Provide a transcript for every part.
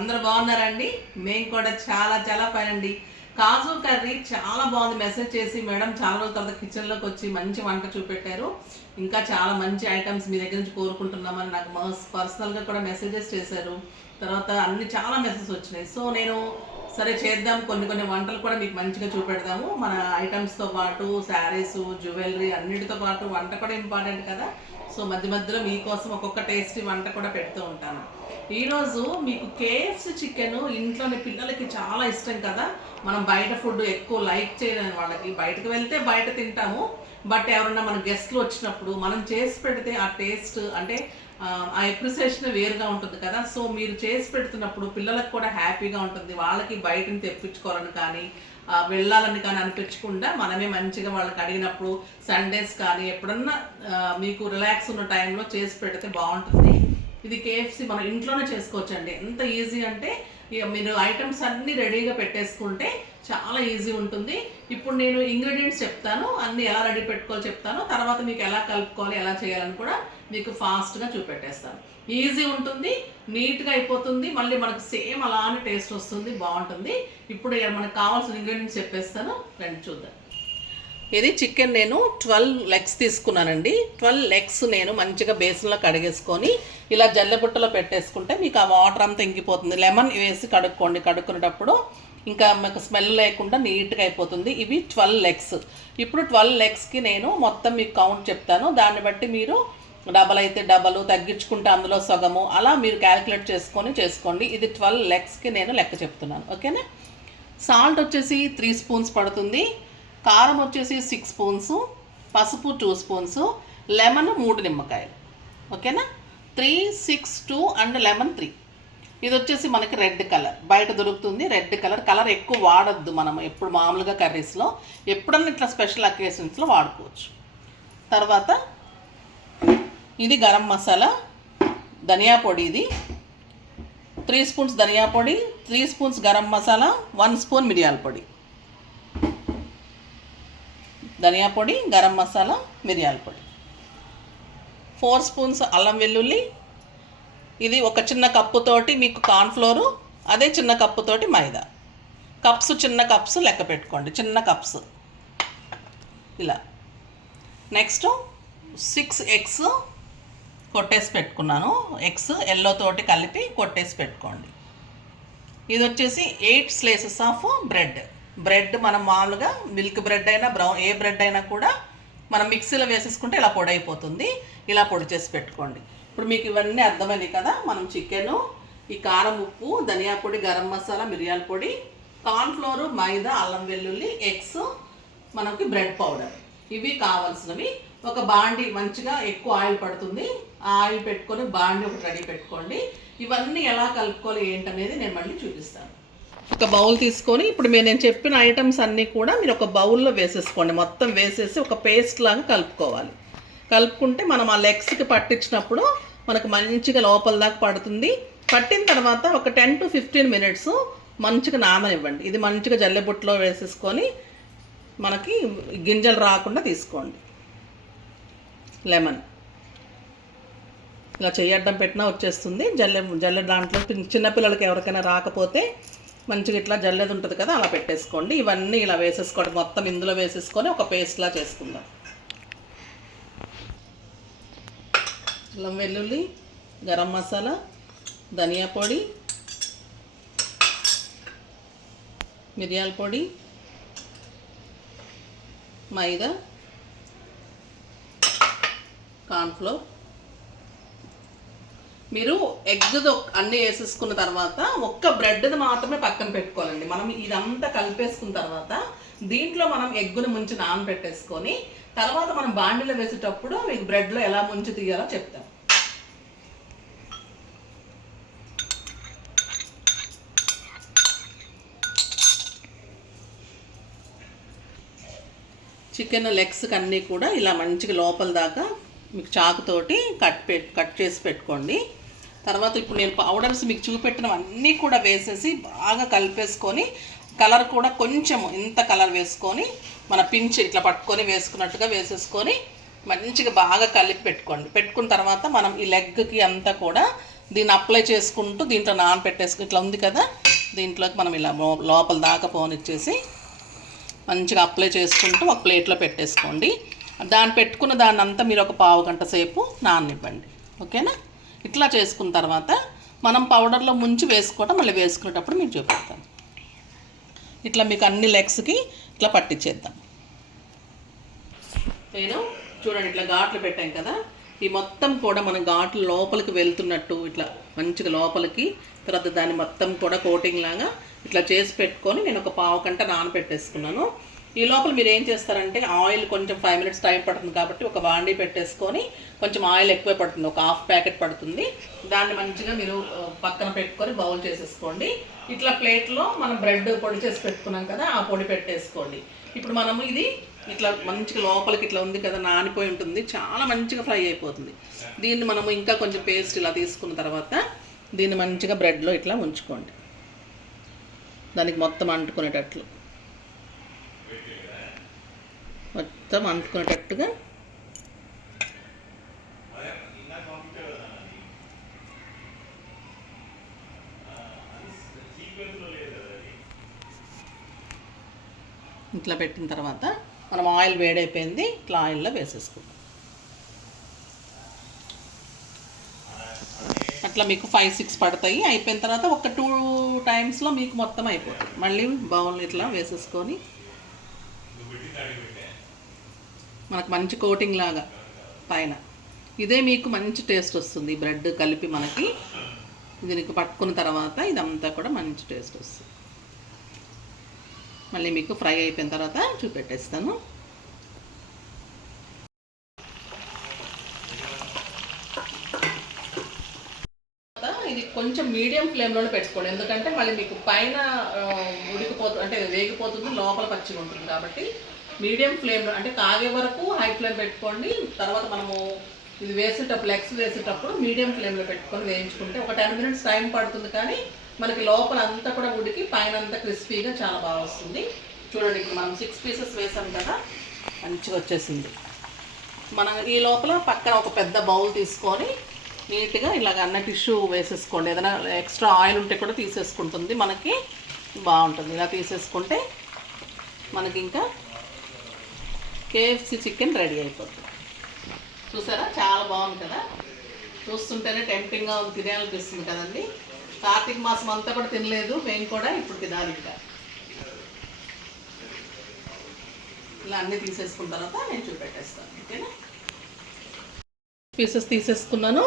అందరూ బాగున్నారండి? మేము కూడా చాలా చాలా ఫైన్ అండి. కాజు కర్రీ చాలా బాగుంది. మెసేజ్ చేసి మేడం చాలా రోజుల తర్వాత కిచెన్లోకి వచ్చి మంచి వంట చూపెట్టారు, ఇంకా చాలా మంచి ఐటమ్స్ మీ దగ్గర నుంచి కోరుకుంటున్నామని నాకు పర్సనల్గా కూడా మెసేజెస్ చేశారు. తర్వాత అన్ని చాలా మెసేజెస్ వచ్చినాయి. సో నేను సరే చేద్దాం, కొన్ని కొన్ని వంటలు కూడా మీకు మంచిగా చూపెడదాము. మన ఐటమ్స్తో పాటు శారీస్, జ్యువెలరీ అన్నిటితో పాటు వంట కూడా ఇంపార్టెంట్ కదా. సో మధ్య మధ్యలో మీకోసం ఒక్కొక్క టేస్టీ వంట కూడా పెడుతూ ఉంటాను. ఈరోజు మీకు కేఎఫ్సి చికెన్ ఇంట్లోని పిల్లలకి చాలా ఇష్టం కదా. మనం బయట ఫుడ్ ఎక్కువ లైక్ చేయలేని వాళ్ళకి, బయటకు వెళ్తే బయట తింటాము, బట్ ఎవరన్నా మన గెస్ట్లు వచ్చినప్పుడు మనం చేసి పెడితే ఆ టేస్ట్ అంటే ఆ అప్రిసియేషన్ వేరుగా ఉంటుంది కదా. సో మీరు చేసి పెడుతున్నప్పుడు పిల్లలకు కూడా హ్యాపీగా ఉంటుంది. వాళ్ళకి బయటని తెప్పించుకోవాలని కానీ వెళ్ళాలని కానీ అనిపించకుండా మనమే మంచిగా వాళ్ళకి అడిగినప్పుడు సండేస్ కానీ ఎప్పుడన్నా మీకు రిలాక్స్ ఉన్న టైంలో చేసి పెడితే బాగుంటుంది. ఇది కేఎఫ్సి మనం ఇంట్లోనే చేసుకోవచ్చండి. ఎంత ఈజీ అంటే మీరు ఐటమ్స్ అన్నీ రెడీగా పెట్టేసుకుంటే చాలా ఈజీ ఉంటుంది. ఇప్పుడు నేను ఇంగ్రీడియంట్స్ చెప్తాను, అన్నీ ఎలా రెడీ పెట్టుకోవాలో చెప్తాను, తర్వాత మీకు ఎలా కలుపుకోవాలి ఎలా చేయాలని కూడా మీకు ఫాస్ట్గా చూపెట్టేస్తాను. ఈజీ ఉంటుంది, నీట్గా అయిపోతుంది, మళ్ళీ మనకు సేమ్ అలానే టేస్ట్ వస్తుంది, బాగుంటుంది. ఇప్పుడు మనకు కావాల్సిన ఇంగ్రీడియంట్స్ చెప్పేస్తాను, రండి చూద్దాం. ఇది చికెన్ నేను 12 లెగ్స్ తీసుకున్నానండి. 12 లెగ్స్ నేను మంచిగా బేసన్లో కడిగేసుకొని ఇలా జల్లెబుట్టలో పెట్టేసుకుంటే మీకు ఆ వాటర్ అంతా ఇంకిపోతుంది. లెమన్ వేసి కడుక్కోండి, కడుక్కునేటప్పుడు ఇంకా మీకు స్మెల్ లేకుండా నీట్గా అయిపోతుంది. ఇవి 12 లెగ్స్. ఇప్పుడు 12 లెగ్స్కి నేను మొత్తం మీకు కౌంట్ చెప్తాను, దాన్ని బట్టి మీరు డబల్ అయితే డబల్ తగ్గించుకుంటే అందులో సగము అలా మీరు క్యాలిక్యులేట్ చేసుకొని చేసుకోండి. ఇది 12 లెగ్స్కి నేను లెక్క చెప్తున్నాను, ఓకేనా. సాల్ట్ వచ్చేసి 3 స్పూన్స్ పడుతుంది, కారం వచ్చేసి 6 స్పూన్స్, పసుపు 2 స్పూన్స్, లెమన్ 3 నిమ్మకాయలు, ఓకేనా. 3, 6, 2 అండ్ లెమన్ 3. ఇది వచ్చేసి మనకి రెడ్ కలర్ బయట దొరుకుతుంది. రెడ్ కలర్ ఎక్కువ వాడద్దు మనం ఎప్పుడు మామూలుగా కర్రీస్లో, ఎప్పుడన్నా ఇట్లా స్పెషల్ అకేషన్స్లో వాడుకోవచ్చు. తర్వాత ఇది గరం మసాలా, ధనియా పొడి, ఇది 3 స్పూన్స్ ధనియా పొడి, 3 స్పూన్స్ గరం మసాలా, 1 స్పూన్ మిరియాల పొడి. ధనియా పొడి, గరం మసాలా, మిరియాల పొడి. 4 స్పూన్స్ అల్లం వెల్లుల్లి. ఇది ఒక చిన్న కప్పుతోటి మీకు కార్న్ఫ్లోరు, అదే చిన్న కప్పుతోటి మైదా. కప్స్ చిన్న కప్స్ లెక్క పెట్టుకోండి, చిన్న కప్స్ ఇలా. నెక్స్ట్ 6 ఎగ్స్ కొట్టేసి పెట్టుకున్నాను. ఎగ్స్ ఎల్లో తోటి కలిపి కొట్టేసి పెట్టుకోండి. ఇది వచ్చేసి 8 స్లైసెస్ ఆఫ్ బ్రెడ్ మనం మామూలుగా మిల్క్ బ్రెడ్ అయినా బ్రౌన్ ఏ బ్రెడ్ అయినా కూడా మనం మిక్సీలో వేసేసుకుంటే ఇలా పొడి అయిపోతుంది. ఇలా పొడి చేసి పెట్టుకోండి. ఇప్పుడు మీకు ఇవన్నీ అర్థమైనాయి కదా. మనం చికెను, ఈ కారం, ఉప్పు, ధనియా పొడి, గరం మసాలా, మిరియాల పొడి, కార్న్ఫ్లోరు, మైదా, అల్లం వెల్లుల్లి, ఎగ్స్, మనకి బ్రెడ్ పౌడర్, ఇవి కావాల్సినవి. ఒక బాండి మంచిగా ఎక్కువ ఆయిల్ పడుతుంది, ఆ ఆయిల్ పెట్టుకొని బాండి ఒకటి రెడీ పెట్టుకోండి. ఇవన్నీ ఎలా కలుపుకోవాలి ఏంటనేది నేను మళ్ళీ చూపిస్తాను. ఒక బౌల్ తీసుకొని ఇప్పుడు నేను చెప్పిన ఐటమ్స్ అన్నీ కూడా మీరు ఒక బౌల్లో వేసేసుకోండి. మొత్తం వేసేసి ఒక పేస్ట్ లాగా కలుపుకోవాలి. కలుపుకుంటే మనం ఆ లెగ్స్కి పట్టించినప్పుడు మనకు మంచిగా లోపల దాకా పడుతుంది. పట్టిన తర్వాత ఒక 10 to 15 మినిట్స్ మంచిగా నాననివ్వండి. ఇది మంచిగా జల్లెబుట్టలో వేసేసుకొని మనకి గింజలు రాకుండా తీసుకోండి. లెమన్ ఇలా చెయ్యడ్డం పెట్టినా వచ్చేస్తుంది. జల్లె దాంట్లో చిన్నపిల్లలకి ఎవరికైనా రాకపోతే మంచిగా ఇట్లా జల్లెది ఉంటుంది కదా, అలా పెట్టేసుకోండి. ఇవన్నీ ఇలా వేసేసుకోండి, మొత్తం ఇందులో వేసేసుకొని ఒక పేస్ట్లా చేసుకుందాం. అల్లం వెల్లుల్లి, గరం మసాలా, ధనియా పొడి, మిరియాల పొడి, మైదా, కార్న్ఫ్లోర్. మీరు ఎగ్తో అన్నీ వేసేసుకున్న తర్వాత ఒక్క బ్రెడ్ని మాత్రమే పక్కన పెట్టుకోవాలండి. మనం ఇదంతా కలిపేసుకున్న తర్వాత దీంట్లో మనం ఎగ్గును ముంచి నానబెట్టేసుకొని తర్వాత మనం బాండిలో వేసేటప్పుడు మీకు బ్రెడ్లో ఎలా ముంచి తీయాలో చెప్తాం. చికెన్ లెగ్స్కి అన్నీ కూడా ఇలా మంచిగా లోపల దాకా మీకు చాకుతోటి కట్ చేసి పెట్టుకోండి. తర్వాత ఇప్పుడు నేను పౌడర్స్ మీకు చూపెట్టినవన్నీ కూడా వేసేసి బాగా కలిపేసుకొని కలర్ కూడా కొంచెం ఇంత కలర్ వేసుకొని మన పించ్ ఇట్లా పట్టుకొని వేసుకున్నట్టుగా వేసేసుకొని మంచిగా బాగా కలిపి పెట్టుకోండి. పెట్టుకున్న తర్వాత మనం ఈ లెగ్కి అంతా కూడా దీన్ని అప్లై చేసుకుంటూ దీంట్లో నానపెట్టేసుకు ఇట్లా ఉంది కదా, దీంట్లోకి మనం ఇలా లోపల దాకా పోనిచ్చేసి మంచిగా అప్లై చేసుకుంటూ ఒక ప్లేట్లో పెట్టేసుకోండి. దాన్ని పెట్టుకున్న దాన్ని అంతా మీరు ఒక పావు గంట సేపు నాననివ్వండి. ఓకేనా? ఇట్లా చేసుకున్న తర్వాత మనం పౌడర్లో ముంచి వేసుకోవటం మళ్ళీ వేసుకునేటప్పుడు మీకు చూపిస్తాను. ఇట్లా మీకు అన్ని లెగ్స్కి ఇట్లా పట్టించేద్దాం. నేను చూడండి ఇట్లా ఘాట్లు పెట్టాం కదా, ఈ మొత్తం కూడా మన ఘాట్లు లోపలికి వెళ్తున్నట్టు ఇట్లా మంచిగా లోపలికి, తర్వాత దాన్ని మొత్తం కూడా కోటింగ్ లాగా ఇట్లా చేసి పెట్టుకొని నేను ఒక పావు గంట నానబెట్టేసుకున్నాను. ఈ లోపల మీరు ఏం చేస్తారంటే ఆయిల్ కొంచెం 5 minutes టైం పడుతుంది కాబట్టి ఒక బాండీ పెట్టేసుకొని కొంచెం ఆయిల్ ఎక్కువ పడుతుంది, ఒక 1/2 ప్యాకెట్ పడుతుంది. దాన్ని మంచిగా మీరు పక్కన పెట్టుకొని బౌల్ చేసేసుకోండి. ఇట్లా ప్లేట్లో మనం బ్రెడ్ పొడి చేసి పెట్టుకున్నాం కదా, ఆ పొడి పెట్టేసుకోండి. ఇప్పుడు మనము ఇది ఇట్లా మంచిగా లోపలికి ఇట్లా ఉంది కదా, నానిపోయి ఉంటుంది, చాలా మంచిగా ఫ్రై అయిపోతుంది. దీన్ని మనము ఇంకా కొంచెం పేస్ట్ ఇలా తీసుకున్న తర్వాత దీన్ని మంచిగా బ్రెడ్లో ఇట్లా ఉంచుకోండి, దానికి మొత్తం అంటుకునేటట్లు ఇట్లా పెట్టిన తర్వాత మనం ఆయిల్ వేడైపోయింది, ఇట్లా ఆయిల్లో వేసేసుకుంటాం. అట్లా మీకు 5-6 పడతాయి. అయిపోయిన తర్వాత ఒక 2 times మీకు మొత్తం అయిపోతుంది. మళ్ళీ బౌల్ ఇట్లా వేసేసుకొని మనకు మంచి కోటింగ్ లాగా పైన, ఇదే మీకు మంచి టేస్ట్ వస్తుంది. బ్రెడ్ కలిపి మనకి దీనికి పట్టుకున్న తర్వాత ఇదంతా కూడా మంచి టేస్ట్ వస్తుంది. మళ్ళీ మీకు ఫ్రై అయిపోయిన తర్వాత చూపెట్టేస్తాను. ఇది కొంచెం మీడియం ఫ్లేమ్లోనే పెట్టుకోండి, ఎందుకంటే మళ్ళీ మీకు పైన అంటే వేగిపోతుంది, లోపల పచ్చిగా ఉంటుంది కాబట్టి మీడియం ఫ్లేమ్లో అంటే కాగే వరకు హై ఫ్లేమ్ పెట్టుకోండి. తర్వాత మనము ఇది వేసేటప్పుడు లెగ్స్ వేసేటప్పుడు మీడియం ఫ్లేమ్లో పెట్టుకొని వేయించుకుంటే ఒక 10 minutes టైం పడుతుంది, కానీ మనకి లోపల అంతా కూడా ఉడికి పైన అంతా క్రిస్పీగా చాలా బాగా వస్తుంది. చూడండి ఇప్పుడు మనం 6 pieces వేసాం కదా, మంచిగా వచ్చేసింది. మనం ఈ లోపల పక్కన ఒక పెద్ద బౌల్ తీసుకొని నీట్గా ఇలాగ అన్న టిష్యూ వేసేసుకోండి. ఏదైనా ఎక్స్ట్రా ఆయిల్ ఉంటే కూడా తీసేసుకుంటుంది, మనకి బాగుంటుంది. ఇలా తీసేసుకుంటే మనకి ఇంకా KFC చికెన్ రెడీ అయిపోతుంది. చూసారా, చాలా బాగుంది కదా, చూస్తుంటేనే టెంప్టింగ్గా ఉంది, తినాలనిపిస్తుంది కదండి. కార్తీక మాసం అంతా కూడా తినలేదు మేము కూడా, ఇప్పుడు తినాలి. ఇంకా ఇలా అన్నీ తీసేసుకున్న తర్వాత నేను చూపెట్టేస్తాను. ఓకేనా? పీసెస్ తీసేసుకున్నాను,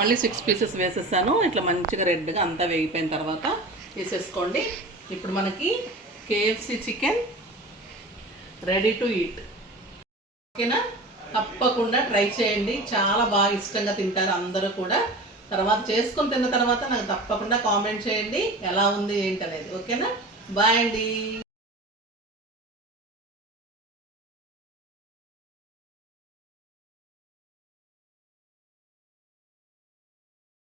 మళ్ళీ 6 pieces వేసేసాను. ఇట్లా మంచిగా రెడ్గా అంతా వేగిపోయిన తర్వాత తీసేసుకోండి. ఇప్పుడు మనకి KFC chicken ready to eat. ఓకేనా? తప్పకుండా ట్రై చేయండి, చాలా బాగా ఇష్టంగా తింటారు అందరూ కూడా. తర్వాత చేసుకొని తిన్న తర్వాత నాకు తప్పకుండా కామెంట్ చేయండి ఎలా ఉంది ఏంటనేది. ఓకేనా? బాయ్ అండి.